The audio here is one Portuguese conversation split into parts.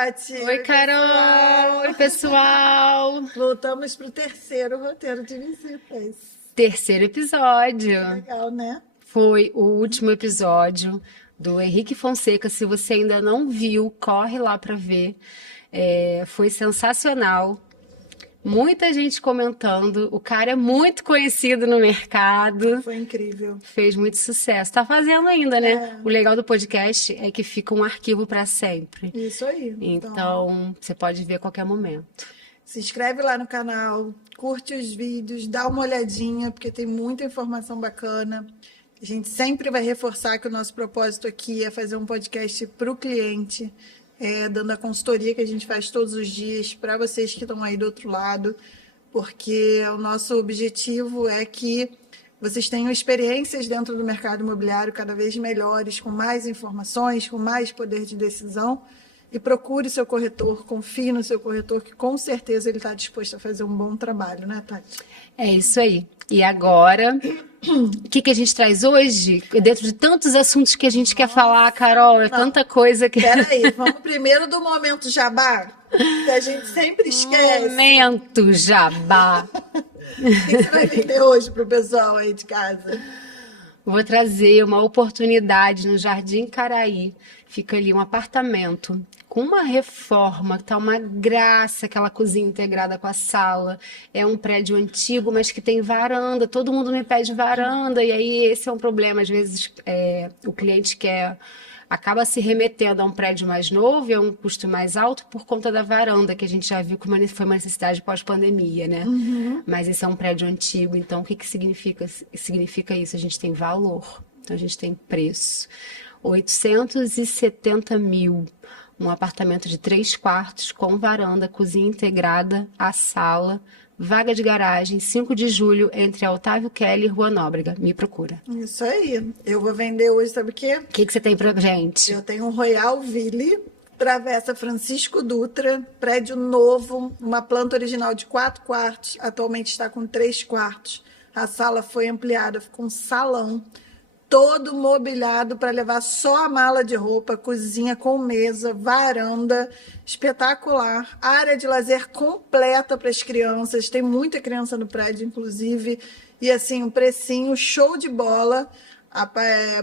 Tati! Oi, Carol! Oi, pessoal! Voltamos para o terceiro roteiro de visitas. Terceiro episódio. Legal, né? Foi o último episódio do Henrique Fonseca. Se você ainda não viu, corre lá para ver. Foi sensacional. Muita gente comentando. O cara é muito conhecido no mercado. Foi incrível. Fez muito sucesso. Tá fazendo ainda, né? O legal do podcast é que fica um arquivo para sempre. Isso aí. Então, você pode ver a qualquer momento. Se inscreve lá no canal, curte os vídeos, dá uma olhadinha, porque tem muita informação bacana. A gente sempre vai reforçar que o nosso propósito aqui é fazer um podcast para o cliente, dando a consultoria que a gente faz todos os dias para vocês que estão aí do outro lado, porque o nosso objetivo é que vocês tenham experiências dentro do mercado imobiliário cada vez melhores, com mais informações, com mais poder de decisão. E procure seu corretor, confie no seu corretor, que com certeza ele está disposto a fazer um bom trabalho, né, Tati? É isso aí. E agora, o que a gente traz hoje? Dentro de tantos assuntos que a gente quer falar, Carol, tanta coisa que... Peraí, vamos primeiro do momento jabá, que a gente sempre esquece. Momento jabá. O que você vai vender hoje para o pessoal aí de casa? Vou trazer uma oportunidade no Jardim Caraí. Fica ali um apartamento com uma reforma, tá uma graça, aquela cozinha integrada com a sala. É um prédio antigo, mas que tem varanda. Todo mundo me pede varanda, e aí esse é um problema. Às vezes o cliente acaba se remetendo a um prédio mais novo, é um custo mais alto por conta da varanda, que a gente já viu que foi uma necessidade pós-pandemia, né? Mas esse é um prédio antigo, então o que significa? Significa isso? A gente tem valor, então a gente tem preço. 870 mil, um apartamento de 3 quartos, com varanda, cozinha integrada, a sala, vaga de garagem, 5 de julho, entre a Otávio Kelly e Rua Nóbrega. Me procura. Isso aí. Eu vou vender hoje, sabe o quê? O que você tem pra gente? Eu tenho um Royal Ville, Travessa Francisco Dutra, prédio novo, uma planta original de 4 quartos, atualmente está com 3 quartos. A sala foi ampliada, ficou um salão, todo mobiliado para levar só a mala de roupa, cozinha com mesa, varanda, espetacular, área de lazer completa para as crianças, tem muita criança no prédio, inclusive, e assim, um precinho show de bola,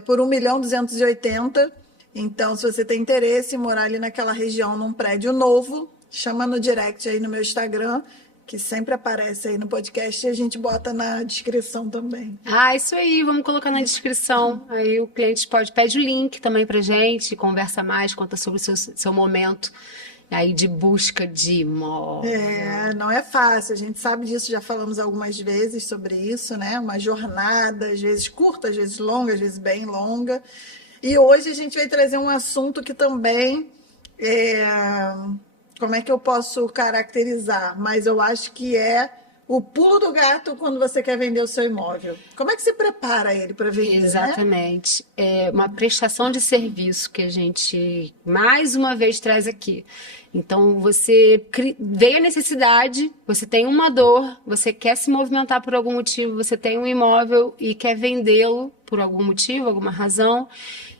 por 1.280.000. Então, se você tem interesse em morar ali naquela região, num prédio novo, chama no direct aí no meu Instagram, que sempre aparece aí no podcast, e a gente bota na descrição também. Isso aí, vamos colocar na descrição. Aí o cliente pede o link também pra gente, conversa mais, conta sobre o seu momento aí de busca de imóvel. Não é fácil, a gente sabe disso, já falamos algumas vezes sobre isso, né? Uma jornada, às vezes curta, às vezes longa, às vezes bem longa. E hoje a gente vai trazer um assunto que também como é que eu posso caracterizar? Mas eu acho que é o pulo do gato quando você quer vender o seu imóvel. Como é que você prepara ele para vender? Exatamente. Né? É uma prestação de serviço que a gente mais uma vez traz aqui. Então, você veio a necessidade, você tem uma dor, você quer se movimentar por algum motivo, você tem um imóvel e quer vendê-lo por algum motivo, alguma razão.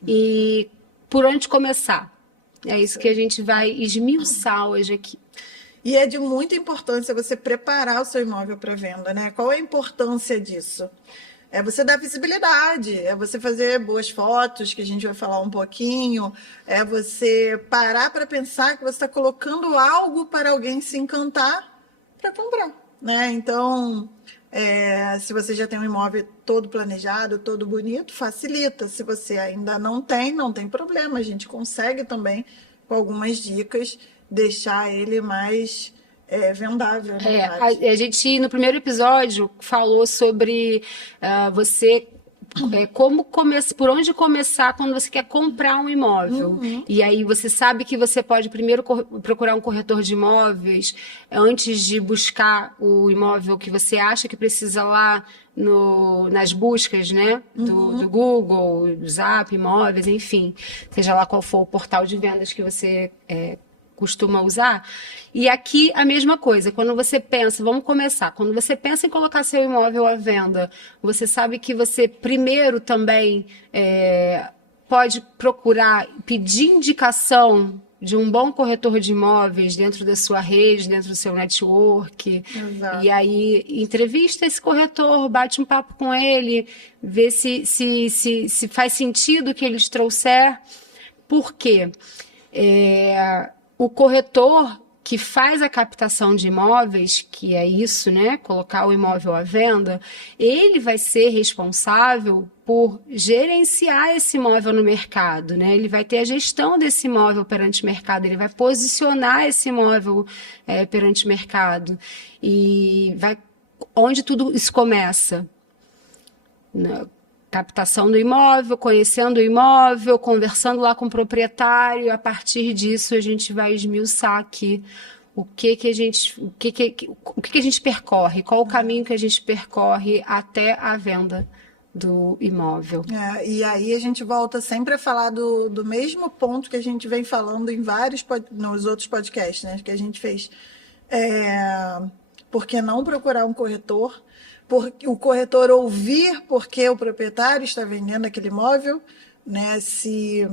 E por onde começar? É isso que a gente vai esmiuçar hoje aqui. E é de muita importância você preparar o seu imóvel para venda, né? Qual é a importância disso? É você dar visibilidade, é você fazer boas fotos, que a gente vai falar um pouquinho, é você parar para pensar que você está colocando algo para alguém se encantar para comprar, né? Então, se você já tem um imóvel todo planejado, todo bonito, facilita. Se você ainda não tem problema. A gente consegue também, com algumas dicas, deixar ele mais vendável. Né, a gente, no primeiro episódio, falou sobre você... por onde começar quando você quer comprar um imóvel. E aí você sabe que você pode primeiro procurar um corretor de imóveis antes de buscar o imóvel que você acha que precisa lá nas buscas, né? Do Google, do Zap, imóveis, enfim. Seja lá qual for o portal de vendas que você costuma usar. E aqui a mesma coisa, quando você pensa, vamos começar, quando você pensa em colocar seu imóvel à venda, você sabe que você primeiro também pode procurar, pedir indicação de um bom corretor de imóveis dentro da sua rede, dentro do seu network. Exato. E aí entrevista esse corretor, bate um papo com ele, vê se faz sentido o que ele te trouxer. Por quê? O corretor que faz a captação de imóveis, que é isso, né? Colocar o imóvel à venda, ele vai ser responsável por gerenciar esse imóvel no mercado, né? Ele vai ter a gestão desse imóvel perante o mercado, ele vai posicionar esse imóvel perante o mercado. E onde tudo isso começa? Captação do imóvel, conhecendo o imóvel, conversando lá com o proprietário. A partir disso, a gente vai esmiuçar aqui o que a gente percorre, qual o caminho que a gente percorre até a venda do imóvel. E aí a gente volta sempre a falar do mesmo ponto que a gente vem falando em nos outros podcasts, né, que a gente fez. Por que não procurar um corretor? O corretor ouvir porque o proprietário está vendendo aquele imóvel, né? Se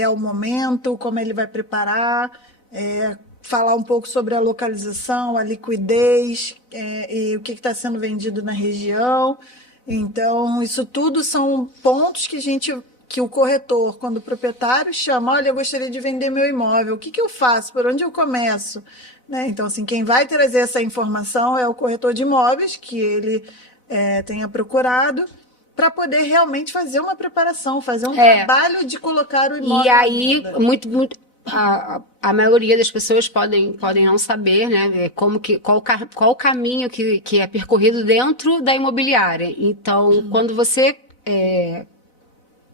é o momento, como ele vai preparar, falar um pouco sobre a localização, a liquidez, e o que está sendo vendido na região. Então, isso tudo são pontos que o corretor, quando o proprietário chama, olha, eu gostaria de vender meu imóvel, o que eu faço? Por onde eu começo? Né? Então, assim, quem vai trazer essa informação é o corretor de imóveis, que ele tenha procurado, para poder realmente fazer uma preparação, fazer um trabalho de colocar o imóvel. E aí, a maioria das pessoas podem não saber, né, qual o caminho que é percorrido dentro da imobiliária. Então, quando você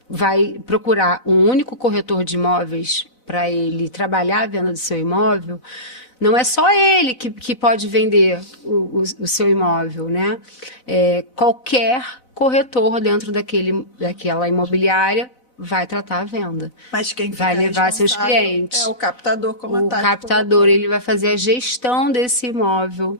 vai procurar um único corretor de imóveis para ele trabalhar a venda do seu imóvel, não é só ele que pode vender o seu imóvel, né? Qualquer corretor dentro daquela imobiliária vai tratar a venda. Mas quem vai levar seus clientes. É o captador, como a Tati O captador, ele vai fazer a gestão desse imóvel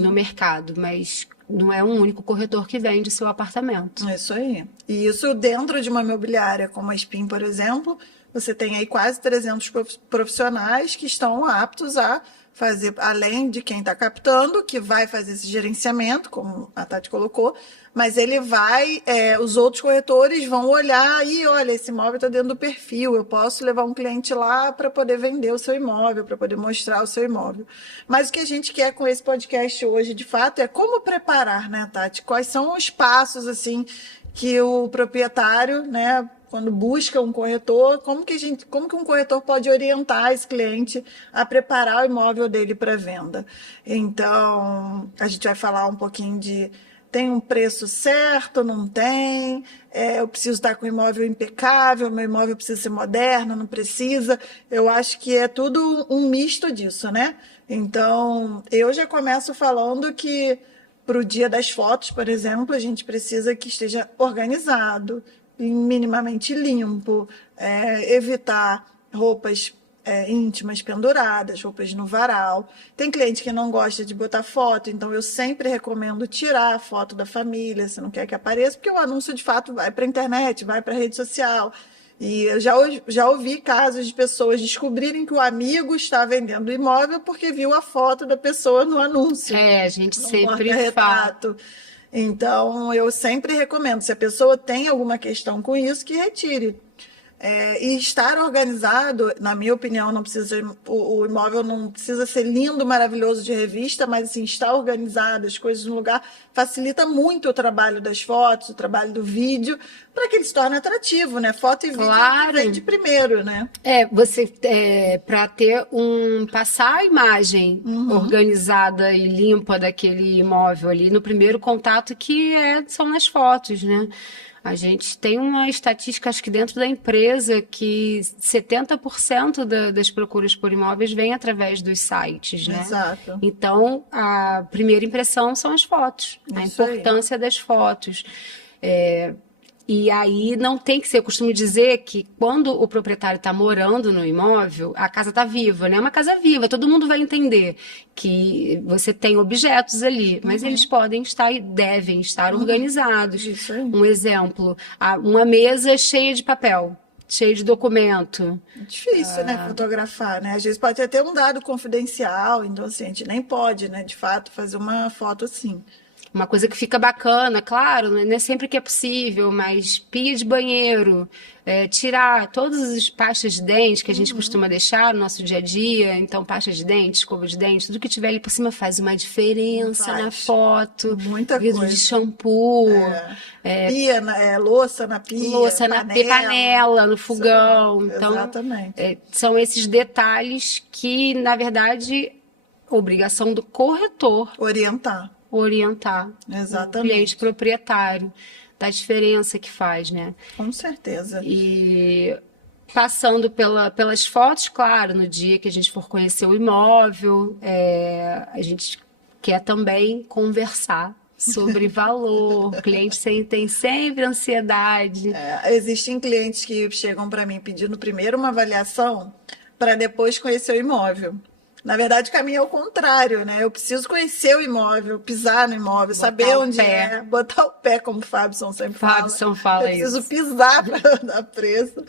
no mercado, mas não é um único corretor que vende seu apartamento. É isso aí. E isso dentro de uma imobiliária como a SPIN, por exemplo, você tem aí quase 300 profissionais que estão aptos a fazer, além de quem está captando, que vai fazer esse gerenciamento, como a Tati colocou, mas ele vai, os outros corretores vão olhar e, olha, esse imóvel está dentro do perfil, eu posso levar um cliente lá para poder vender o seu imóvel, para poder mostrar o seu imóvel. Mas o que a gente quer com esse podcast hoje, de fato, é como preparar, né, Tati? Quais são os passos, assim, que o proprietário, né, quando busca um corretor, como que um corretor pode orientar esse cliente a preparar o imóvel dele para venda? Então, a gente vai falar um pouquinho tem um preço certo, não tem, eu preciso estar com o imóvel impecável, meu imóvel precisa ser moderno, não precisa. Eu acho que é tudo um misto disso, né? Então, eu já começo falando que para o dia das fotos, por exemplo, a gente precisa que esteja organizado, minimamente limpo, evitar roupas íntimas penduradas, roupas no varal. Tem cliente que não gosta de botar foto, então eu sempre recomendo tirar a foto da família, se não quer que apareça, porque o anúncio de fato vai para a internet, vai para a rede social. E eu já ouvi casos de pessoas descobrirem que o amigo está vendendo o imóvel porque viu a foto da pessoa no anúncio. A gente sempre fala. Então, eu sempre recomendo, se a pessoa tem alguma questão com isso, que retire. E estar organizado, na minha opinião, não precisa, o imóvel não precisa ser lindo, maravilhoso de revista, mas assim, estar organizado, as coisas no lugar, facilita muito o trabalho das fotos, o trabalho do vídeo, para que ele se torne atrativo, né? Foto e vídeo vem de primeiro, né? Para passar a imagem organizada e limpa daquele imóvel ali no primeiro contato, que são nas fotos, né? A gente tem uma estatística, acho que dentro da empresa, que 70% das procuras por imóveis vem através dos sites, né? Exato. Então, a primeira impressão são as fotos, a importância das fotos. E aí não tem que ser, eu costumo dizer que quando o proprietário está morando no imóvel, a casa está viva, né? É uma casa viva, todo mundo vai entender que você tem objetos ali, mas eles podem estar e devem estar organizados. Isso aí. Um exemplo, uma mesa cheia de papel. cheio de documento. Difícil, né, fotografar, né? Às vezes pode ter até um dado confidencial, então assim, a gente nem pode, né, de fato, fazer uma foto assim. Uma coisa que fica bacana, claro, não é sempre que é possível, mas pia de banheiro, tirar todas as pastas de dente que a gente costuma deixar no nosso dia a dia, então pasta de dente, escova de dente, tudo que tiver ali por cima faz uma diferença na foto. Muita vidro coisa. de shampoo, Pia, louça na pia, louça na panela, no fogão. Então, exatamente. são esses detalhes que, na verdade, obrigação do corretor Orientar. O cliente proprietário, da diferença que faz, né? Com certeza. E passando pelas fotos, claro, no dia que a gente for conhecer o imóvel, a gente quer também conversar sobre valor. O cliente tem sempre ansiedade. Existem clientes que chegam para mim pedindo primeiro uma avaliação para depois conhecer o imóvel. Na verdade, o caminho é o contrário, né? Eu preciso conhecer o imóvel, pisar no imóvel, saber onde é, botar o pé, como o Fábio sempre fala. Fábio fala isso. Eu preciso pisar para dar preço.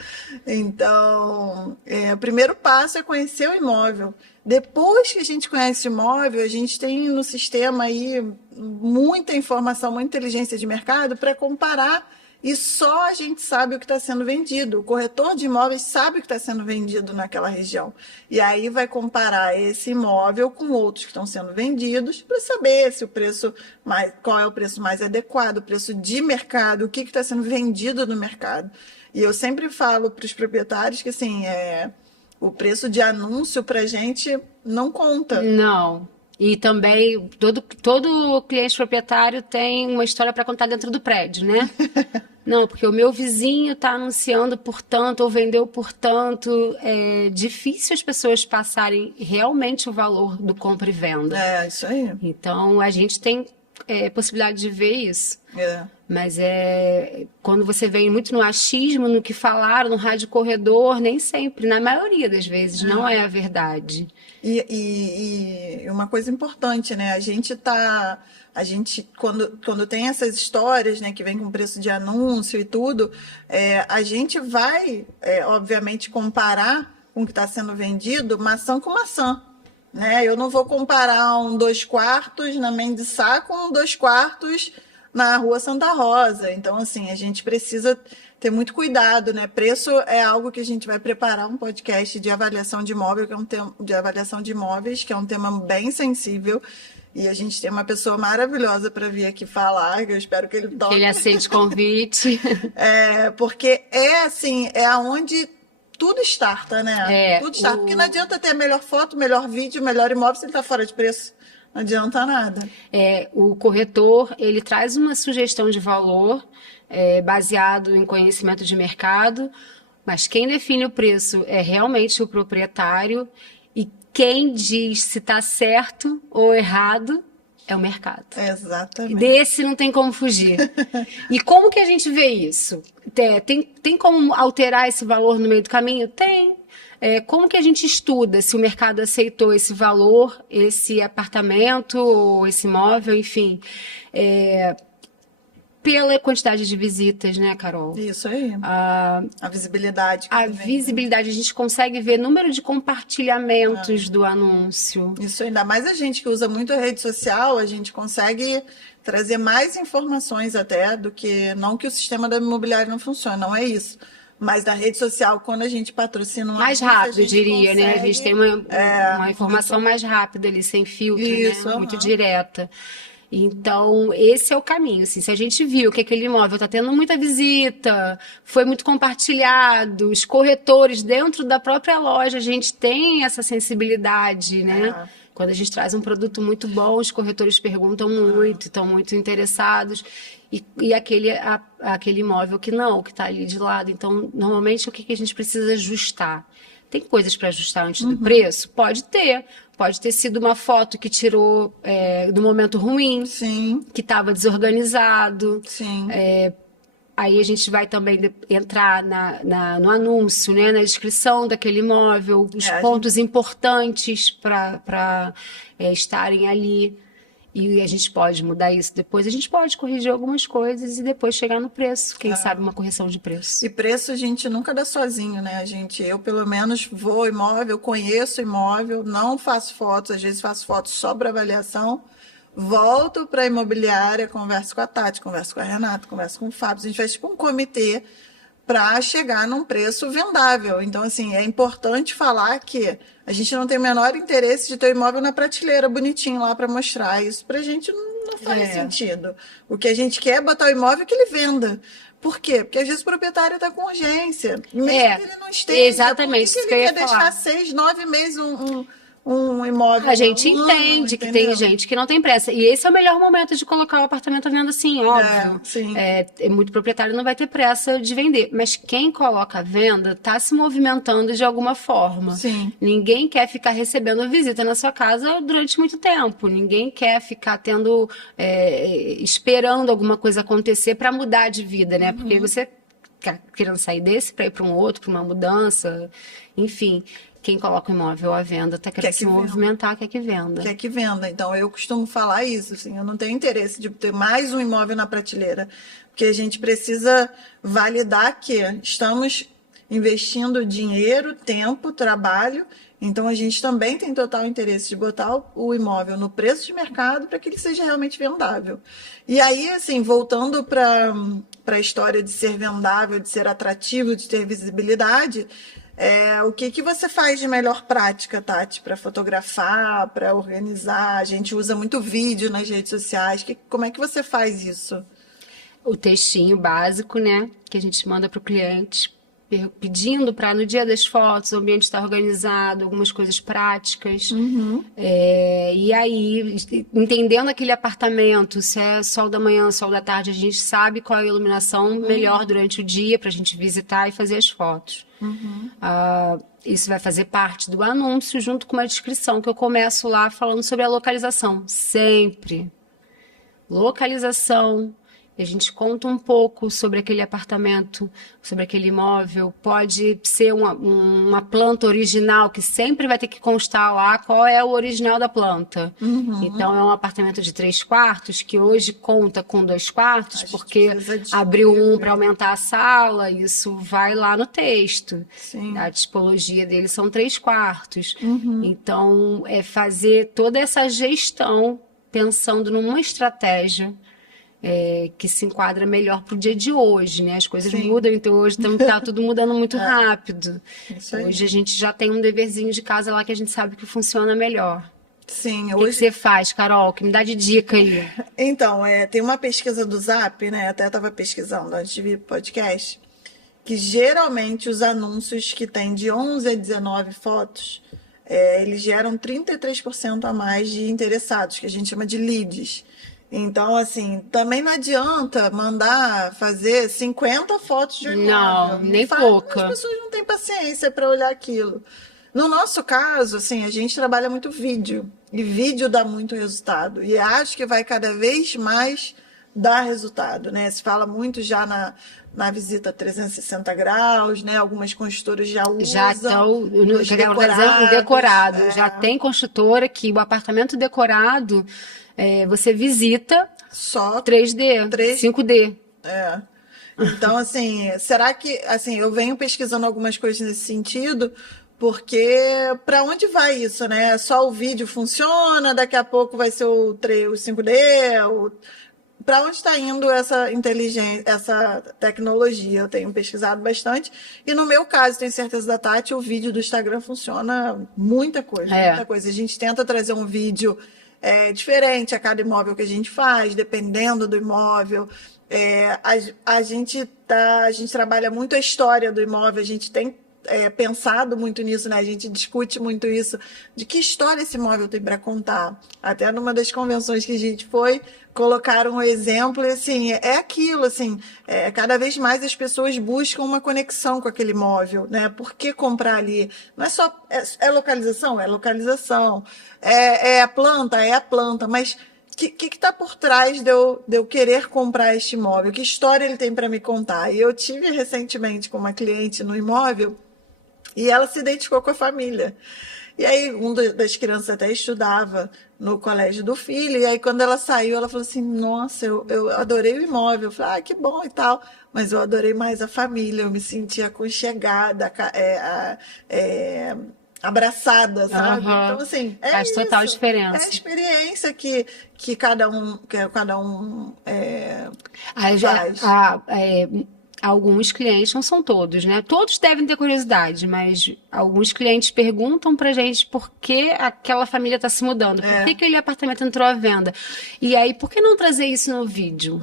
Então, o primeiro passo é conhecer o imóvel. Depois que a gente conhece o imóvel, a gente tem no sistema aí muita informação, muita inteligência de mercado para comparar. E só a gente sabe o que está sendo vendido. O corretor de imóveis sabe o que está sendo vendido naquela região. E aí vai comparar esse imóvel com outros que estão sendo vendidos para saber se qual é o preço mais adequado, o preço de mercado, o que está sendo vendido no mercado. E eu sempre falo para os proprietários que assim, o preço de anúncio para a gente não conta. Não. E também, todo cliente proprietário tem uma história para contar dentro do prédio, né? Não, porque o meu vizinho está anunciando por tanto, ou vendeu por tanto. É difícil as pessoas passarem realmente o valor do compra e venda. Isso aí. Então, a gente tem possibilidade de ver isso. Mas quando você vem muito no achismo, no que falaram, no rádio corredor, nem sempre, na maioria das vezes, não é a verdade. E uma coisa importante, né? A gente quando tem essas histórias, né, que vem com preço de anúncio e tudo, a gente vai, obviamente, comparar com o que está sendo vendido maçã com maçã. Né? Eu não vou comparar um 2 quartos na Mendes Sá com um 2 quartos na Rua Santa Rosa. Então, assim, a gente precisa ter muito cuidado, né? Preço é algo que a gente vai preparar um podcast de avaliação de imóvel, que é um tema de avaliação de imóveis, que é um tema bem sensível. E a gente tem uma pessoa maravilhosa para vir aqui falar, que eu espero que ele toque. Que ele aceite convite. Porque assim, aonde tudo starta, né? Tudo starta. Porque não adianta ter a melhor foto, melhor vídeo, melhor imóvel se ele está fora de preço. Não adianta nada. O corretor, ele traz uma sugestão de valor baseado em conhecimento de mercado, mas quem define o preço é realmente o proprietário e quem diz se está certo ou errado é o mercado. Exatamente. Desse não tem como fugir. E como que a gente vê isso? Tem como alterar esse valor no meio do caminho? Tem. Como que a gente estuda se o mercado aceitou esse valor, esse apartamento, ou esse imóvel, enfim. Pela quantidade de visitas, né, Carol? Isso aí. A visibilidade. A visibilidade. A gente consegue ver número de compartilhamentos do anúncio. Isso, ainda mais a gente que usa muito a rede social, a gente consegue trazer mais informações até do que... Não que o sistema da imobiliária não funcione, não é isso. Mas na rede social, quando a gente patrocina mais rápido, eu diria, né? A gente tem uma informação mais rápida ali, sem filtro, isso, né? Muito direta. Então, esse é o caminho. Assim, se a gente viu que aquele imóvel está tendo muita visita, foi muito compartilhado, os corretores dentro da própria loja, a gente tem essa sensibilidade, né? Quando a gente traz um produto muito bom, os corretores perguntam muito, estão muito interessados. E aquele imóvel que está ali de lado. Então, normalmente, o que a gente precisa ajustar? Tem coisas para ajustar antes do preço? Pode ter. Pode ter sido uma foto que tirou do momento ruim, sim, que estava desorganizado. Sim. Aí a gente vai também entrar no anúncio, né, na descrição daquele imóvel, os pontos importantes para estarem ali. E a gente pode mudar isso depois, a gente pode corrigir algumas coisas e depois chegar no preço, quem sabe uma correção de preço. E preço a gente nunca dá sozinho, né? Eu pelo menos vou ao imóvel, conheço o imóvel, não faço fotos, às vezes faço fotos só para avaliação, volto para a imobiliária, converso com a Tati, converso com a Renata, converso com o Fábio, a gente faz tipo um comitê para chegar num preço vendável. Então, assim, é importante falar que a gente não tem o menor interesse de ter o imóvel na prateleira bonitinho lá para mostrar. Isso para a gente não faz sentido. O que a gente quer é botar o imóvel que ele venda. Por quê? Porque às vezes o proprietário está com urgência. Mesmo que ele não esteja. Exatamente. Por que ele quer deixar 6, 9 meses um imóvel? A gente entende que tem gente que não tem pressa. E esse é o melhor momento de colocar o apartamento à venda, sim, óbvio. Sim. Muito proprietário não vai ter pressa de vender. Mas quem coloca à venda está se movimentando de alguma forma. Sim. Ninguém quer ficar recebendo visita na sua casa durante muito tempo. Ninguém quer ficar esperando alguma coisa acontecer para mudar de vida, né? Porque você tá querendo sair desse para ir para um outro, para uma mudança, enfim. Quem coloca o imóvel à venda está querendo se movimentar, quer que venda. Quer que venda. Então, eu costumo falar isso, assim, eu não tenho interesse de ter mais um imóvel na prateleira, porque a gente precisa validar que estamos investindo dinheiro, tempo, trabalho, então a gente também tem total interesse de botar o imóvel no preço de mercado para que ele seja realmente vendável. E aí, assim, voltando para a história de ser vendável, de ser atrativo, de ter visibilidade, o que você faz de melhor prática, Tati, para fotografar, para organizar? A gente usa muito vídeo nas redes sociais. Como é que você faz isso? O textinho básico, né? Que a gente manda para o cliente, pedindo para no dia das fotos o ambiente estar organizado, algumas coisas práticas. E aí, entendendo aquele apartamento, se é sol da manhã, sol da tarde, a gente sabe qual é a iluminação melhor durante o dia para a gente visitar e fazer as fotos. Isso vai fazer parte do anúncio junto com uma descrição que eu começo lá falando sobre a localização. Sempre. Localização. E a gente conta um pouco sobre aquele apartamento, sobre aquele imóvel. Pode ser uma planta original, que sempre vai ter que constar lá qual é o original da planta. Então, é um apartamento de 3 quartos, que hoje conta com 2 quartos, porque abriu um para aumentar a sala, isso vai lá no texto. Sim. A tipologia dele são 3 quartos. Então, é fazer toda essa gestão pensando numa estratégia que se enquadra melhor para o dia de hoje, né? As coisas mudam, então hoje está tudo mudando muito rápido. Hoje a gente já tem um deverzinho de casa lá que a gente sabe que funciona melhor. Sim. O que você faz, Carol? Que me dá de dica aí. Então, tem uma pesquisa do Zap, né? Até estava pesquisando antes de vir pro podcast, que geralmente os anúncios que tem de 11 a 19 fotos, eles geram 33% a mais de interessados, que a gente chama de leads. Então, assim, também não adianta mandar fazer 50 fotos de um imóvel. Não, nem pouca. As pessoas não têm paciência para olhar aquilo. No nosso caso, assim, a gente trabalha muito vídeo. E vídeo dá muito resultado. E acho que vai cada vez mais dar resultado, né? Se fala muito já na visita 360 graus, né? Algumas construtoras já usam. Já estão decorado. Já tem construtora que o apartamento decorado... você visita só 3D, 5D. Então, assim, será que... Assim, eu venho pesquisando algumas coisas nesse sentido, porque para onde vai isso, né? Só o vídeo funciona, daqui a pouco vai ser o 5D, para onde está indo essa inteligência, essa tecnologia? Eu tenho pesquisado bastante. E no meu caso, tenho certeza da Tati, o vídeo do Instagram funciona muita coisa. A gente tenta trazer um vídeo diferente a cada imóvel que a gente faz, dependendo do imóvel. A gente trabalha muito a história do imóvel, a gente tem pensado muito nisso, né? A gente discute muito isso, de que história esse imóvel tem para contar. Até numa das convenções que a gente foi, colocaram um exemplo e, assim, aquilo, assim, cada vez mais as pessoas buscam uma conexão com aquele imóvel, né? Por que comprar ali? Não é só... localização? É localização. É a planta, mas... O que está por trás de eu querer comprar este imóvel? Que história ele tem para me contar? E eu tive recentemente com uma cliente no imóvel e ela se identificou com a família. E aí, das crianças até estudava no colégio do filho, e aí quando ela saiu, ela falou assim, nossa, eu adorei o imóvel. Eu falei, que bom e tal, mas eu adorei mais a família, eu me senti aconchegada, abraçada, sabe? Então, assim, Faz total isso. É a diferença. experiência que cada um Aí faz. alguns clientes, não são todos, né? Todos devem ter curiosidade, mas alguns clientes perguntam pra gente por que aquela família está se mudando, por que aquele apartamento entrou à venda. E aí, por que não trazer isso no vídeo?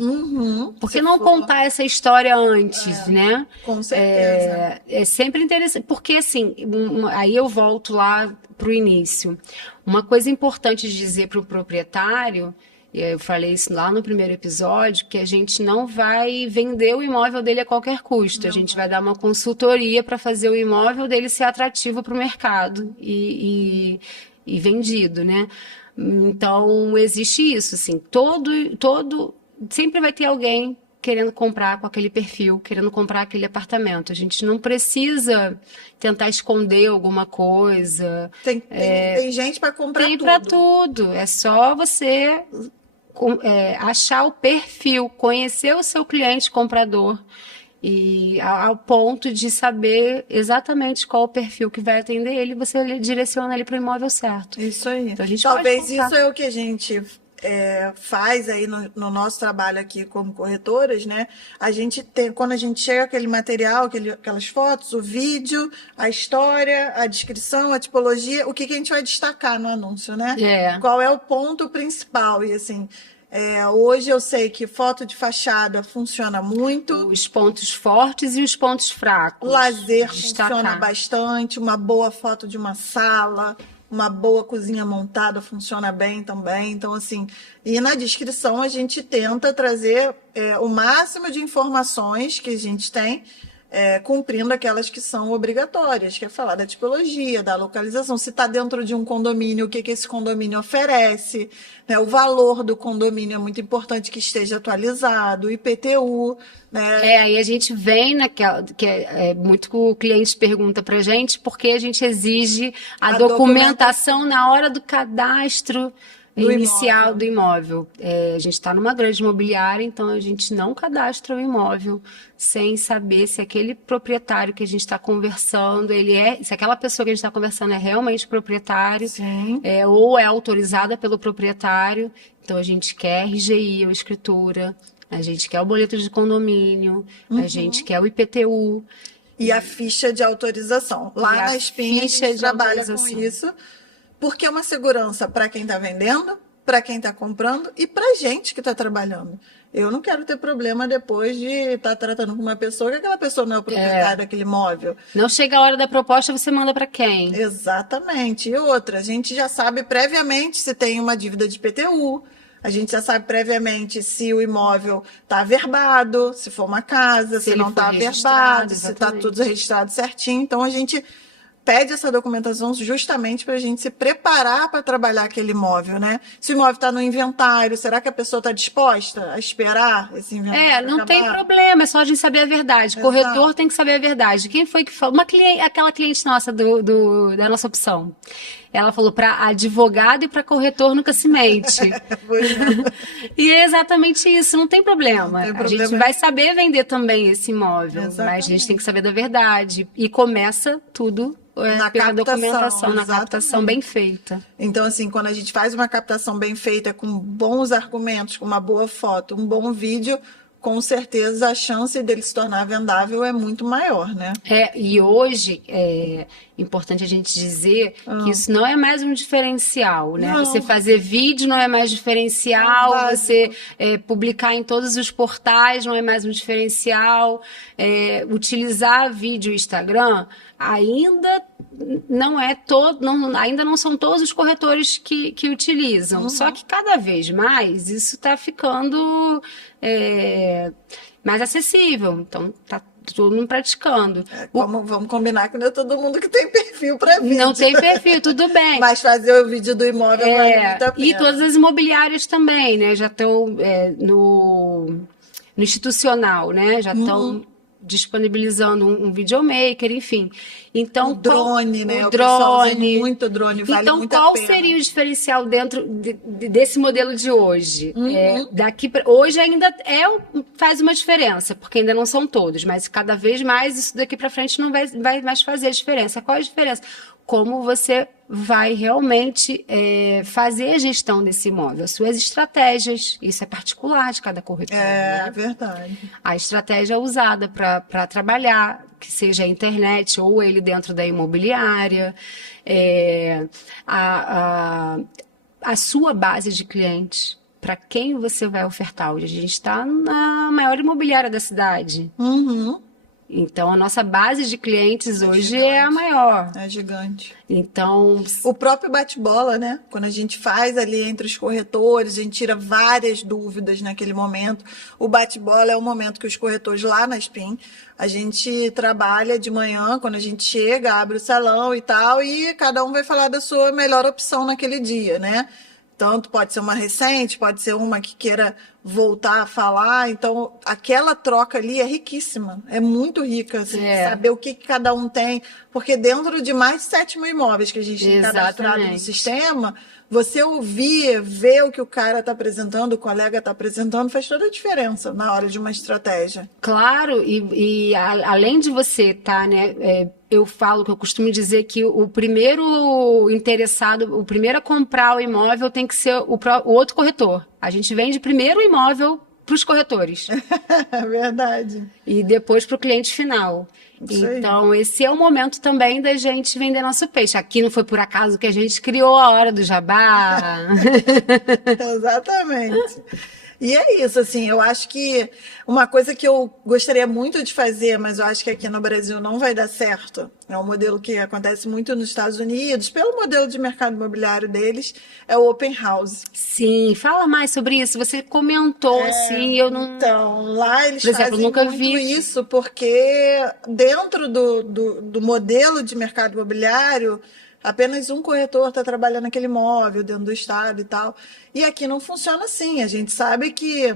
Por que não contar essa história antes, né? Com certeza. É sempre interessante, porque assim, aí eu volto lá pro início. Uma coisa importante de dizer para o proprietário, e eu falei isso lá no primeiro episódio, que a gente não vai vender o imóvel dele a qualquer custo. A gente vai dar uma consultoria para fazer o imóvel dele ser atrativo para o mercado e vendido, né? Então, existe isso, assim, sempre vai ter alguém querendo comprar com aquele perfil, querendo comprar aquele apartamento. A gente não precisa tentar esconder alguma coisa. Tem gente para comprar Tem tudo. para tudo. É só você achar o perfil, conhecer o seu cliente comprador e ao ponto de saber exatamente qual o perfil que vai atender ele, você direciona ele para o imóvel certo. Isso aí. Então, a gente talvez isso é o que a gente faz aí no nosso trabalho aqui como corretoras, né? A gente tem, quando a gente chega aquele material, aquelas fotos, o vídeo, a história, a descrição, a tipologia, o que a gente vai destacar no anúncio, né? Qual é o ponto principal? E assim, hoje eu sei que foto de fachada funciona muito. Os pontos fortes e os pontos fracos. Lazer funciona bastante, uma boa foto de uma sala, uma boa cozinha montada funciona bem também. Então, assim, e na descrição a gente tenta trazer o máximo de informações que a gente tem, cumprindo aquelas que são obrigatórias, que é falar da tipologia, da localização, se está dentro de um condomínio, o que esse condomínio oferece, né? O valor do condomínio é muito importante que esteja atualizado, o IPTU, né? Aí a gente vem naquela, que muito que o cliente pergunta pra gente, porque a gente exige a documentação na hora do cadastro inicial do imóvel. A gente está numa grande imobiliária, então a gente não cadastra o imóvel sem saber se aquele proprietário que a gente está conversando, se aquela pessoa que a gente está conversando é realmente proprietário, ou é autorizada pelo proprietário. Então a gente quer RGI, ou escritura, a gente quer o boleto de condomínio, a gente quer o IPTU. E a ficha de autorização. Lá na Spin a gente trabalha com isso, porque é uma segurança para quem está vendendo, para quem está comprando e para a gente que está trabalhando. Eu não quero ter problema depois de estar tratando com uma pessoa que aquela pessoa não é o proprietário daquele imóvel. Não chega a hora da proposta, você manda para quem? Exatamente. E outra, a gente já sabe previamente se tem uma dívida de IPTU, a gente já sabe previamente se o imóvel está averbado, se for uma casa, se não está averbado, se está tudo registrado certinho. Então, a gente pede essa documentação justamente para a gente se preparar para trabalhar aquele imóvel, né? Se o imóvel está no inventário, será que a pessoa está disposta a esperar esse inventário não acabar? tem problema, é só a gente saber a verdade. O corretor tem que saber a verdade. Quem foi que falou? Aquela cliente nossa da nossa opção. Ela falou para advogado e para corretor nunca se mente. E é exatamente isso, não tem problema. A gente vai saber vender também esse imóvel, mas a gente tem que saber da verdade. E começa tudo pela documentação, na captação bem feita. Então, assim, quando a gente faz uma captação bem feita, com bons argumentos, com uma boa foto, um bom vídeo, com certeza a chance dele se tornar vendável é muito maior, né? E hoje é importante a gente dizer que isso não é mais um diferencial, né? Você fazer vídeo não é mais diferencial, você publicar em todos os portais não é mais um diferencial, utilizar vídeo e Instagram ainda não ainda não são todos os corretores que utilizam. Só que cada vez mais isso está ficando mais acessível. Então tá todo mundo praticando. Vamos combinar que não é todo mundo que tem perfil para vídeo. Não tem perfil, tudo bem. Mas fazer o vídeo do imóvel vale muito a pena. E todas as imobiliárias também, né? Já estão no institucional, né? Já estão disponibilizando um videomaker, enfim. Então, o drone, né? O pessoal usa drone. muito drone, vale então, muito a qual pena. seria o diferencial dentro desse modelo de hoje? Hoje ainda faz uma diferença, porque ainda não são todos, mas cada vez mais isso daqui para frente não vai mais fazer a diferença. Qual a diferença? Como você vai realmente fazer a gestão desse imóvel, suas estratégias, isso é particular de cada corretor. É né? verdade. A estratégia usada para trabalhar, que seja a internet ou ele dentro da imobiliária, a sua base de clientes, para quem você vai ofertar. Hoje a gente está na maior imobiliária da cidade. Então, a nossa base de clientes hoje é a maior. É gigante. Então, o próprio bate-bola, né? Quando a gente faz ali entre os corretores, a gente tira várias dúvidas naquele momento. O bate-bola é o momento que os corretores lá na SPIN, a gente trabalha de manhã, quando a gente chega, abre o salão e tal, e cada um vai falar da sua melhor opção naquele dia, né? Tanto pode ser uma recente, pode ser uma que queira voltar a falar. Então, aquela troca ali é riquíssima. É muito rica, assim, saber o que cada um tem. Porque dentro de mais de 7 mil imóveis que a gente tem cadastrado no sistema, você ouvir, ver o que o cara está apresentando, o colega está apresentando, faz toda a diferença na hora de uma estratégia. Claro, e além de você estar, né... eu falo que eu costumo dizer que o primeiro interessado, o primeiro a comprar o imóvel tem que ser o outro corretor. A gente vende primeiro o imóvel para os corretores. É verdade. E depois para o cliente final. Então, esse é o momento também da gente vender nosso peixe. Aqui não foi por acaso que a gente criou a Hora do Jabá. Exatamente. E é isso, assim, eu acho que uma coisa que eu gostaria muito de fazer, mas eu acho que aqui no Brasil não vai dar certo, é um modelo que acontece muito nos Estados Unidos, pelo modelo de mercado imobiliário deles, é o open house. Sim, fala mais sobre isso. Você comentou, assim, eu não... Então, lá eles por exemplo, fazem nunca muito vi isso, porque dentro do modelo de mercado imobiliário, apenas um corretor está trabalhando naquele imóvel dentro do estado e tal. E aqui não funciona assim. A gente sabe que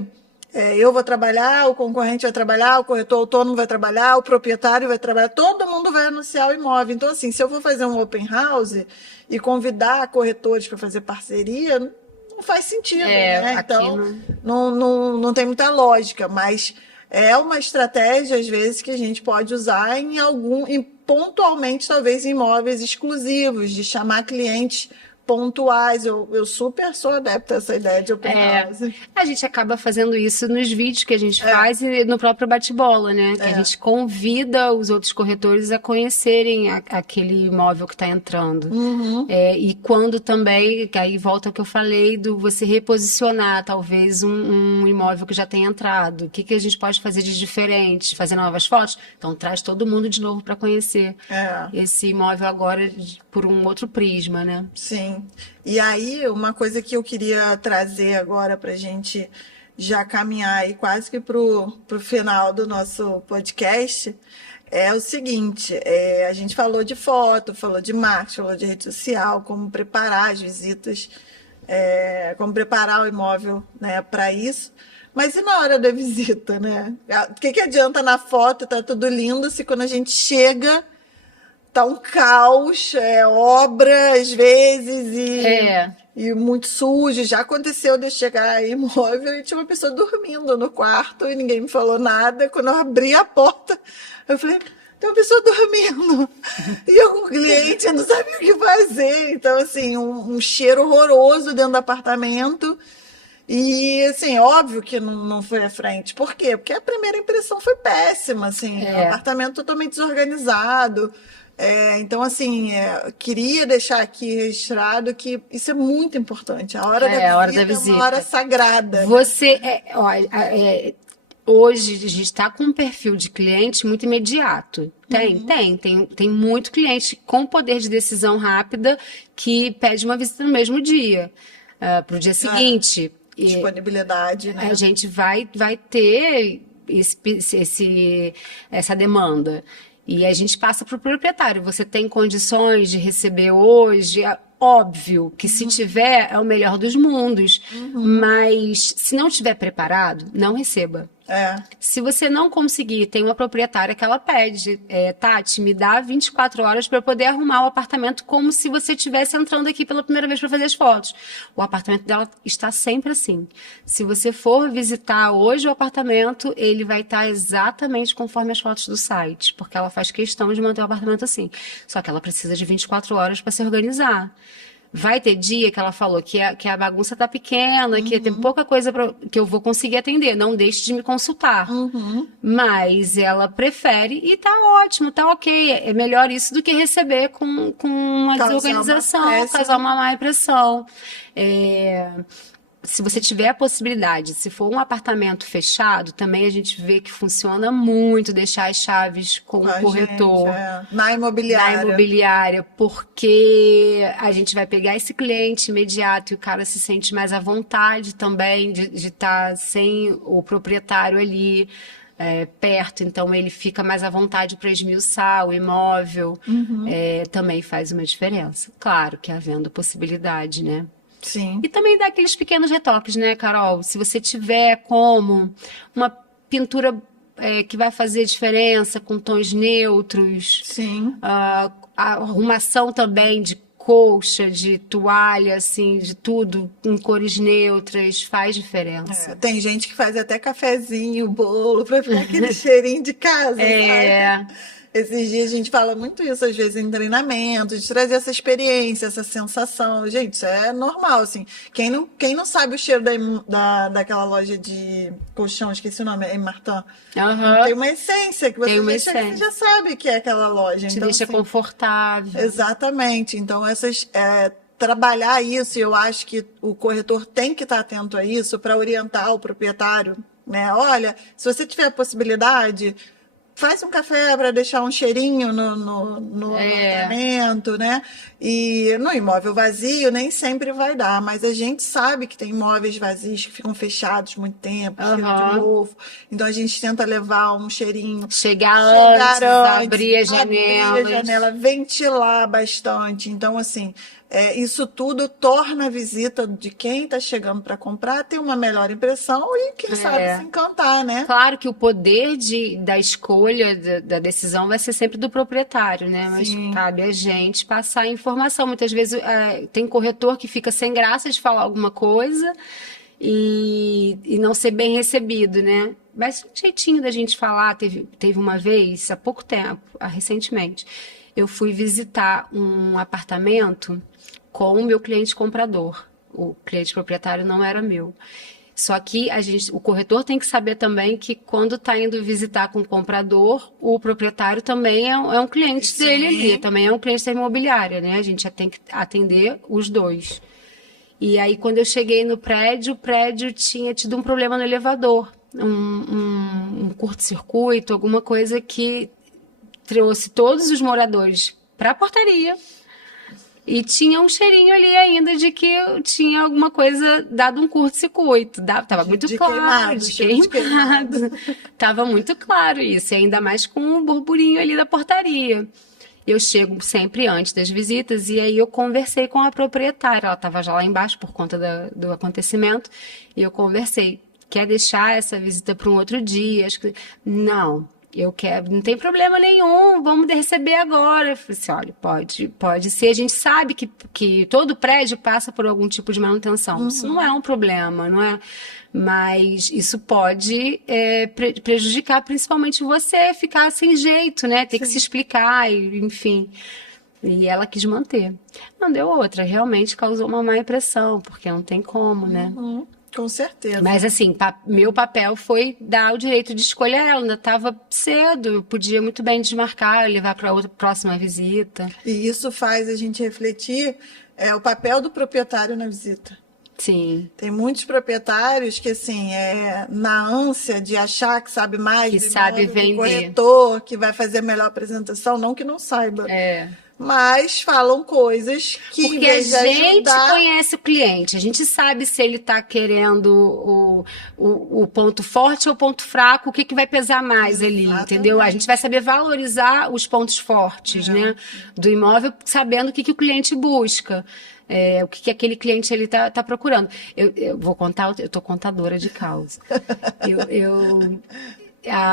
eu vou trabalhar, o concorrente vai trabalhar, o corretor autônomo vai trabalhar, o proprietário vai trabalhar, todo mundo vai anunciar o imóvel. Então, assim, se eu for fazer um open house e convidar corretores para fazer parceria, não faz sentido, né? Então, não tem muita lógica, mas é uma estratégia, às vezes, que a gente pode usar pontualmente, talvez, em imóveis exclusivos, de chamar clientes pontuais. Eu super sou adepta a essa ideia de open house. A gente acaba fazendo isso nos vídeos que a gente faz e no próprio bate-bola, né? Que a gente convida os outros corretores a conhecerem aquele imóvel que está entrando. E quando também, que aí volta ao que eu falei, do você reposicionar talvez um imóvel que já tem entrado. O que a gente pode fazer de diferente? Fazer novas fotos? Então traz todo mundo de novo para conhecer esse imóvel agora por um outro prisma, né? Sim. E aí, uma coisa que eu queria trazer agora para a gente já caminhar aí quase que para o final do nosso podcast é o seguinte: a gente falou de foto, falou de marketing, falou de rede social, como preparar as visitas, como preparar o imóvel, né, para isso. Mas e na hora da visita, né? O que adianta na foto, tá tudo lindo, se quando a gente chega tá um caos, obra às vezes e muito sujo. Já aconteceu de eu chegar em imóvel e tinha uma pessoa dormindo no quarto e ninguém me falou nada. Quando eu abri a porta, eu falei, tem uma pessoa dormindo. E algum cliente não sabia o que fazer. Então, assim, um cheiro horroroso dentro do apartamento. E, assim, óbvio que não foi à frente. Por quê? Porque a primeira impressão foi péssima, assim. Um apartamento totalmente desorganizado. Então, assim, queria deixar aqui registrado que isso é muito importante. A hora da visita é uma hora sagrada. Você, hoje a gente está com um perfil de cliente muito imediato. Tem muito cliente com poder de decisão rápida que pede uma visita no mesmo dia, para o dia seguinte. Disponibilidade, né? A gente vai ter essa demanda. E a gente passa para o proprietário. Você tem condições de receber hoje? Óbvio que se tiver, é o melhor dos mundos. Mas se não estiver preparado, não receba. Se você não conseguir, tem uma proprietária que ela pede, Tati, me dá 24 horas para eu poder arrumar o apartamento como se você estivesse entrando aqui pela primeira vez para fazer as fotos. O apartamento dela está sempre assim. Se você for visitar hoje o apartamento, ele vai estar exatamente conforme as fotos do site, porque ela faz questão de manter o apartamento assim. Só que ela precisa de 24 horas para se organizar. Vai ter dia que ela falou que a bagunça tá pequena, que tem pouca coisa que eu vou conseguir atender. Não deixe de me consultar. Mas ela prefere e tá ótimo, tá ok. É melhor isso do que receber com uma desorganização, causar uma má impressão. Se você tiver a possibilidade, se for um apartamento fechado, também a gente vê que funciona muito deixar as chaves com o corretor. Na imobiliária. Porque a gente vai pegar esse cliente imediato e o cara se sente mais à vontade também de estar sem o proprietário ali perto, então ele fica mais à vontade para esmiuçar o imóvel. Também faz uma diferença. Claro que havendo possibilidade, né? Sim. E também dá aqueles pequenos retoques, né, Carol? Se você tiver como uma pintura que vai fazer diferença com tons neutros. Sim. A arrumação também de colcha, de toalha, assim, de tudo em cores neutras, faz diferença. Tem gente que faz até cafezinho, bolo, para ficar aquele cheirinho de casa, sabe? Esses dias a gente fala muito isso, às vezes, em treinamento, de trazer essa experiência, essa sensação. Gente, isso é normal, assim. Quem não sabe o cheiro daquela loja de colchão, esqueci o nome, é Martin. Tem uma essência que você já sabe que é aquela loja. Te então, deixa assim, confortável. Exatamente. Então, trabalhar isso, eu acho que o corretor tem que estar atento a isso para orientar o proprietário, né? Olha, se você tiver a possibilidade, faz um café para deixar um cheirinho no apartamento, né? E no imóvel vazio nem sempre vai dar, mas a gente sabe que tem imóveis vazios que ficam fechados muito tempo, cheiro de novo. Então a gente tenta levar um cheirinho. Chegar antes, abrir a janela, ventilar bastante. Então, assim, isso tudo torna a visita de quem está chegando para comprar ter uma melhor impressão e, quem sabe, se encantar, né? Claro que o poder da escolha, da decisão vai ser sempre do proprietário, né? Mas cabe a gente passar a informação. Muitas vezes tem corretor que fica sem graça de falar alguma coisa e não ser bem recebido, né? Mas um jeitinho da gente falar, teve uma vez, há pouco tempo, recentemente, eu fui visitar um apartamento com o meu cliente comprador. O cliente proprietário não era meu. Só que o corretor tem que saber também que quando está indo visitar com o comprador, o proprietário também é um cliente dele ali, também é um cliente da imobiliária, né? A gente já tem que atender os dois. E aí, quando eu cheguei no prédio, o prédio tinha tido um problema no elevador, um curto-circuito, alguma coisa que trouxe todos os moradores para a portaria. E tinha um cheirinho ali ainda de que tinha alguma coisa dado um curto-circuito. Tava muito claro, de queimado. Tava muito claro isso, e ainda mais com o burburinho ali da portaria. Eu chego sempre antes das visitas e aí eu conversei com a proprietária. Ela estava já lá embaixo por conta do acontecimento. E eu conversei. Quer deixar essa visita para um outro dia? Não. Eu quero, não tem problema nenhum, vamos receber agora. Eu falei assim, olha, pode ser. A gente sabe que todo prédio passa por algum tipo de manutenção. Isso não é um problema, não é? Mas isso pode prejudicar principalmente você, ficar sem jeito, né? Ter que se explicar, enfim. E ela quis manter. Não deu outra, realmente causou uma má impressão, porque não tem como, né? Com certeza. Mas assim, meu papel foi dar o direito de escolha a ela. Ainda estava cedo, eu podia muito bem desmarcar, levar para outra próxima visita. E isso faz a gente refletir o papel do proprietário na visita. Sim. Tem muitos proprietários que, assim, na ânsia de achar que sabe mais, que sabe vender, corretor, que vai fazer a melhor apresentação, não que não saiba. mas falam coisas que, em Porque a vez de gente ajudar... conhece o cliente, a gente sabe se ele está querendo o ponto forte ou o ponto fraco, o que vai pesar mais ali, entendeu? A gente vai saber valorizar os pontos fortes, né, do imóvel, sabendo o que o cliente busca. O que aquele cliente ele tá procurando. Eu vou contar, eu tô contadora de causa.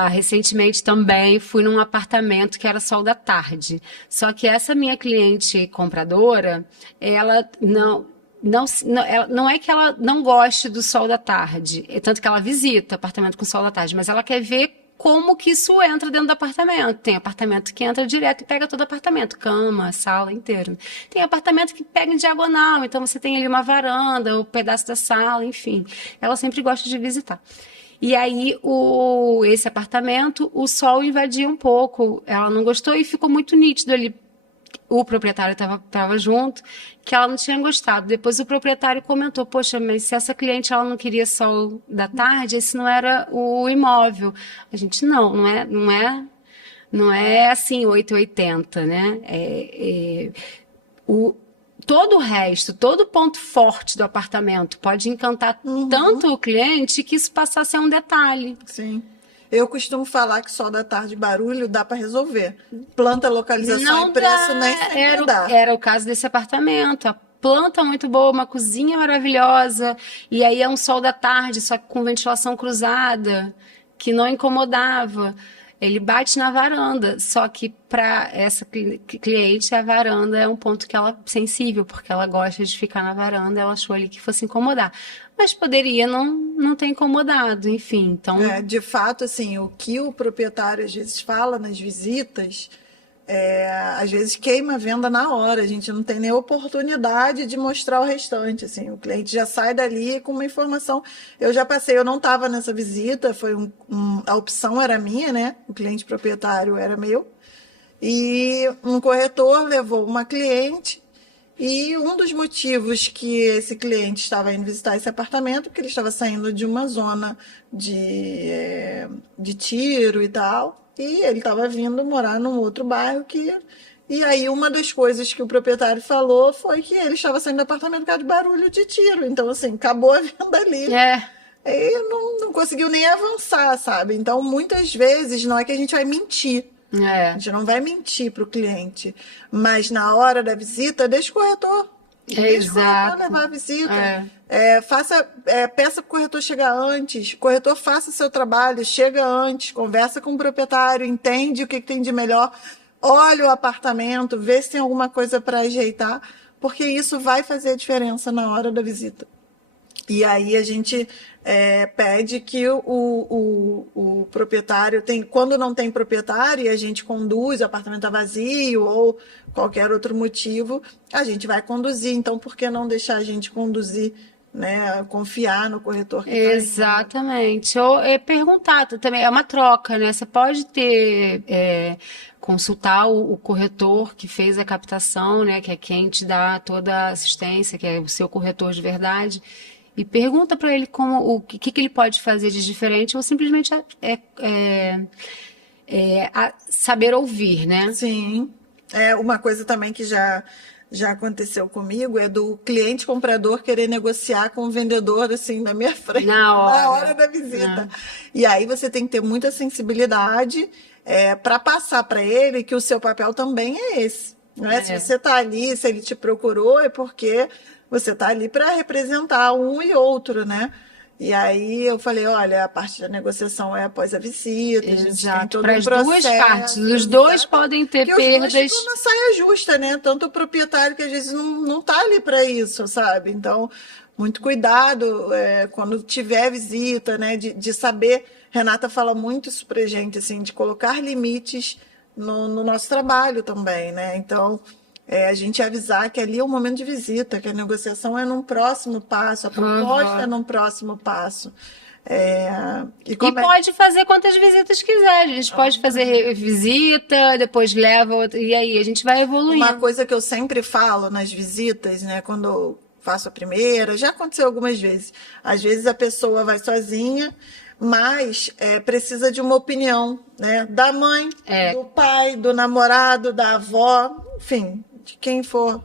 Recentemente também fui num apartamento que era sol da tarde. Só que essa minha cliente compradora, ela não é que ela não goste do sol da tarde, é tanto que ela visita apartamento com sol da tarde, mas ela quer ver como que isso entra dentro do apartamento. Tem apartamento que entra direto e pega todo o apartamento, cama, sala inteira. Tem apartamento que pega em diagonal, então você tem ali uma varanda, um pedaço da sala, enfim. Ela sempre gosta de visitar. E aí, esse apartamento, o sol invadia um pouco. Ela não gostou e ficou muito nítido ali. O proprietário estava junto, que ela não tinha gostado. Depois o proprietário comentou, poxa, mas se essa cliente ela não queria sol da tarde, esse não era o imóvel. A gente, não é assim 880, né? Todo o resto, todo ponto forte do apartamento pode encantar tanto o cliente que isso passa a ser um detalhe. Sim. Eu costumo falar que sol da tarde barulho dá para resolver. Planta, localização e preço nem sempre dá. Era o caso desse apartamento. A planta muito boa, uma cozinha maravilhosa. E aí é um sol da tarde, só que com ventilação cruzada, que não incomodava. Ele bate na varanda, só que para essa cliente a varanda é um ponto que ela é sensível, porque ela gosta de ficar na varanda, ela achou ali que fosse incomodar. Mas poderia não ter incomodado, enfim, então... de fato, assim, o que o proprietário às vezes fala nas visitas, às vezes queima a venda na hora, a gente não tem nem oportunidade de mostrar o restante, assim, o cliente já sai dali com uma informação. Eu já passei, eu não estava nessa visita, foi a opção era minha, né? O cliente proprietário era meu, e um corretor levou uma cliente. E um dos motivos que esse cliente estava indo visitar esse apartamento, porque ele estava saindo de uma zona de tiro e tal, e ele estava vindo morar num outro bairro E aí uma das coisas que o proprietário falou foi que ele estava saindo do apartamento por causa de barulho de tiro. Então, assim, acabou a venda ali. E não conseguiu nem avançar, sabe? Então, muitas vezes, não é que a gente vai mentir. A gente não vai mentir para o cliente, mas na hora da visita, deixa o corretor. Deixa o corretor levar a visita. Peça para o corretor chegar antes. O corretor faça o seu trabalho, chega antes, conversa com o proprietário, entende o que tem de melhor, olha o apartamento, vê se tem alguma coisa para ajeitar, porque isso vai fazer a diferença na hora da visita. E aí a gente pede que o proprietário quando não tem proprietário e a gente conduz, o apartamento está vazio ou qualquer outro motivo, a gente vai conduzir. Então, por que não deixar a gente conduzir, né? Confiar no corretor que Exatamente. Ou perguntar também, é uma troca, né? Você pode consultar o corretor que fez a captação, né? Que é quem te dá toda a assistência, que é o seu corretor de verdade. E pergunta para ele o que ele pode fazer de diferente ou simplesmente saber ouvir, né? Sim. Uma coisa também que já aconteceu comigo é do cliente comprador querer negociar com o vendedor assim na minha frente na hora da visita. E aí você tem que ter muita sensibilidade para passar para ele que o seu papel também é esse. Não é? Se você está ali, se ele te procurou, é porque você está ali para representar um e outro, né? E aí eu falei, olha, a parte da negociação é após a visita, a gente tem todo um processo. Para as duas partes, os dois podem ter perdas. Os dois ficam na saia justa, né? Tanto o proprietário que às vezes não está ali para isso, sabe? Então, muito cuidado quando tiver visita, né? De saber, Renata fala muito isso pra gente, assim, de colocar limites no nosso trabalho também, né? Então, a gente avisar que ali é o momento de visita, que a negociação é num próximo passo, a proposta é num próximo passo. E pode fazer quantas visitas quiser. A gente pode fazer visita, depois leva outra, e aí a gente vai evoluindo. Uma coisa que eu sempre falo nas visitas, né, quando eu faço a primeira, já aconteceu algumas vezes. Às vezes a pessoa vai sozinha, mas precisa de uma opinião, né, da mãe, do pai, do namorado, da avó. enfim, de quem for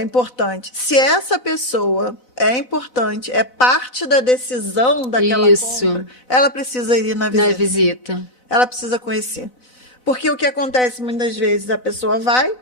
importante. Se essa pessoa é importante, é parte da decisão daquela compra, ela precisa ir na visita. Ela precisa conhecer. Porque o que acontece muitas vezes, a pessoa vai,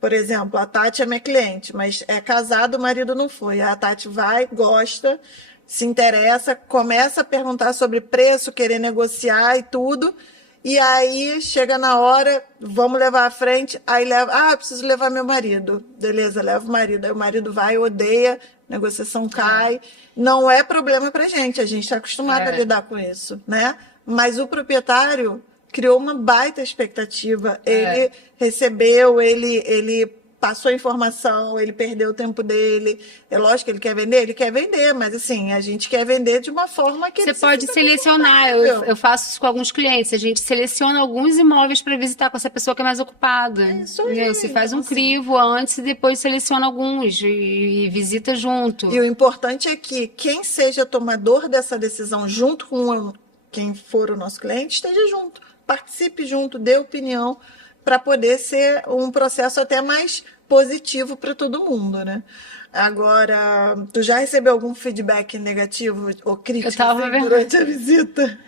por exemplo, a Tati é minha cliente, mas é casada, o marido não foi. A Tati vai, gosta, se interessa, começa a perguntar sobre preço, querer negociar e tudo. E aí, chega na hora, vamos levar à frente, aí leva, eu preciso levar meu marido. Beleza, leva o marido. Aí o marido vai, odeia, negociação cai. Não é problema pra gente, a gente está acostumado a lidar com isso, né? Mas o proprietário criou uma baita expectativa. Ele recebeu, ele passou a informação, ele perdeu o tempo dele. É lógico que ele quer vender, mas assim, a gente quer vender de uma forma que você pode selecionar. Eu faço isso com alguns clientes. A gente seleciona alguns imóveis para visitar com essa pessoa que é mais ocupada. É isso aí. Você faz um crivo antes e depois seleciona alguns e visita junto. E o importante é que quem seja tomador dessa decisão junto com quem for o nosso cliente esteja junto, participe junto, dê opinião, para poder ser um processo até mais positivo para todo mundo, né? Agora, tu já recebeu algum feedback negativo ou crítico durante a visita?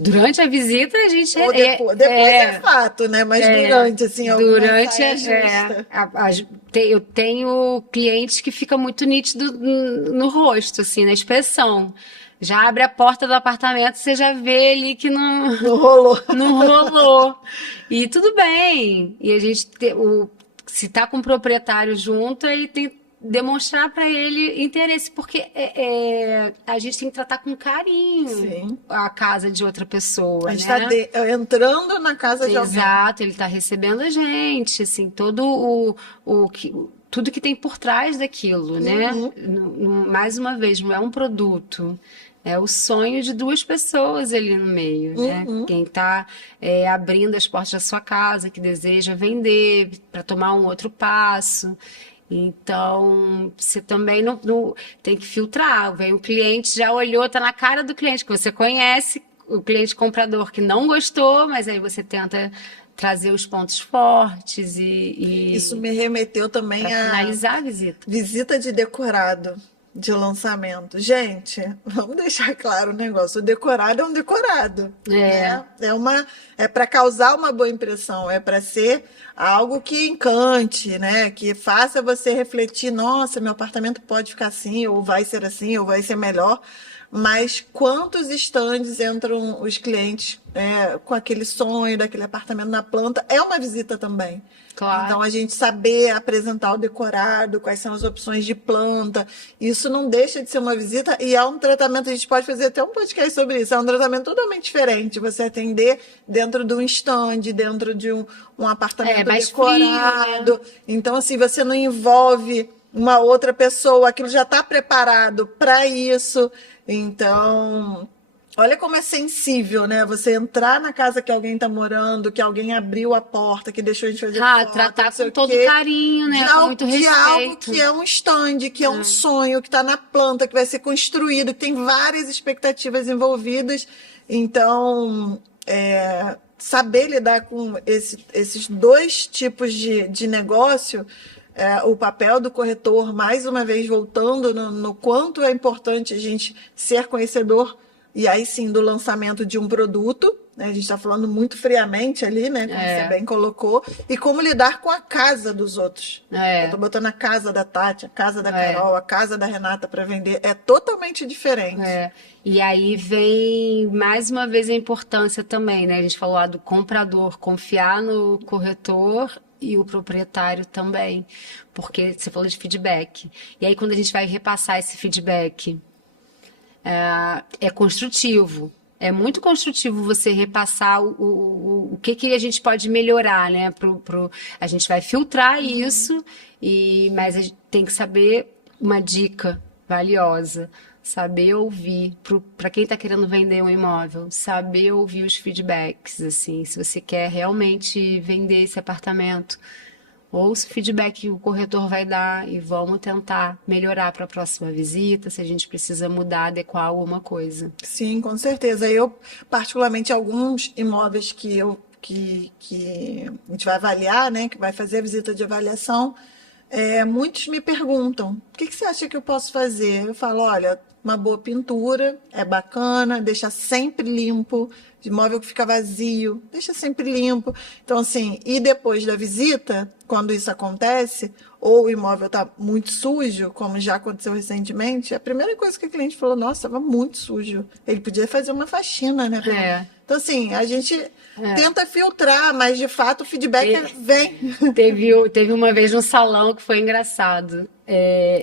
Durante a visita, a gente... Ou depois é fato, né? Mas durante, assim, alguma saia justa. Eu tenho clientes que fica muito nítido no rosto, assim, na expressão. Já abre a porta do apartamento, você já vê ali que não rolou. Não rolou. E tudo bem. E a gente, se tá com o proprietário junto, aí tem que demonstrar para ele interesse, porque a gente tem que tratar com carinho a casa de outra pessoa. A gente está entrando na casa de alguém. Exato, ele está recebendo a gente, assim, todo tudo que tem por trás daquilo, né? Mais uma vez, não é um produto. É o sonho de duas pessoas ali no meio, né? Quem está abrindo as portas da sua casa, que deseja vender para tomar um outro passo. Então, você também não tem que filtrar. Vem o cliente, já olhou, está na cara do cliente que você conhece, o cliente comprador que não gostou, mas aí você tenta trazer os pontos fortes e isso me remeteu também a finalizar a visita. Visita de decorado de lançamento. Gente, vamos deixar claro o negócio. O decorado é um decorado. Né? É para causar uma boa impressão, é para ser algo que encante, né? Que faça você refletir, nossa, meu apartamento pode ficar assim, ou vai ser assim, ou vai ser melhor. Mas quantos estandes entram os clientes com aquele sonho daquele apartamento na planta? É uma visita também. Claro. Então, a gente saber apresentar o decorado, quais são as opções de planta, isso não deixa de ser uma visita e é um tratamento, a gente pode fazer até um podcast sobre isso, é um tratamento totalmente diferente, você atender dentro de um stand, dentro de um apartamento decorado. Frio, né? Então, assim, você não envolve uma outra pessoa, aquilo já está preparado para isso. Então, olha como é sensível, né? Você entrar na casa que alguém está morando, que alguém abriu a porta, que deixou a gente fazer foto, tratar com todo carinho, né? Com muito respeito. De algo que é um stand, que é um sonho, que está na planta, que vai ser construído, que tem várias expectativas envolvidas. Então, saber lidar com esses dois tipos de negócio... o papel do corretor, mais uma vez voltando no quanto é importante a gente ser conhecedor, e aí sim, do lançamento de um produto, né? A gente está falando muito friamente ali, né? Como você bem colocou, e como lidar com a casa dos outros. Eu estou botando a casa da Tati, a casa da Carol, a casa da Renata para vender, é totalmente diferente. E aí vem mais uma vez a importância também, né? A gente falou lá do comprador confiar no corretor e o proprietário também, porque você falou de feedback. E aí quando a gente vai repassar esse feedback, é construtivo. É muito construtivo você repassar o que a gente pode melhorar, né? A gente vai filtrar isso, mas a gente tem que saber uma dica valiosa. Saber ouvir, para quem está querendo vender um imóvel, saber ouvir os feedbacks, assim, se você quer realmente vender esse apartamento, ouça o feedback que o corretor vai dar e vamos tentar melhorar para a próxima visita, se a gente precisa mudar, adequar alguma coisa. Sim, com certeza. Eu, particularmente, alguns imóveis que que a gente vai avaliar, né, que vai fazer a visita de avaliação, muitos me perguntam, o que você acha que eu posso fazer? Eu falo, olha, uma boa pintura é bacana, deixa sempre limpo, de imóvel que fica vazio, deixa sempre limpo. Então, assim, e depois da visita, quando isso acontece, ou o imóvel está muito sujo, como já aconteceu recentemente, a primeira coisa que a cliente falou, nossa, estava muito sujo. Ele podia fazer uma faxina, né? Então, assim, a gente tenta filtrar, mas de fato o feedback vem. Teve uma vez no salão que foi engraçado.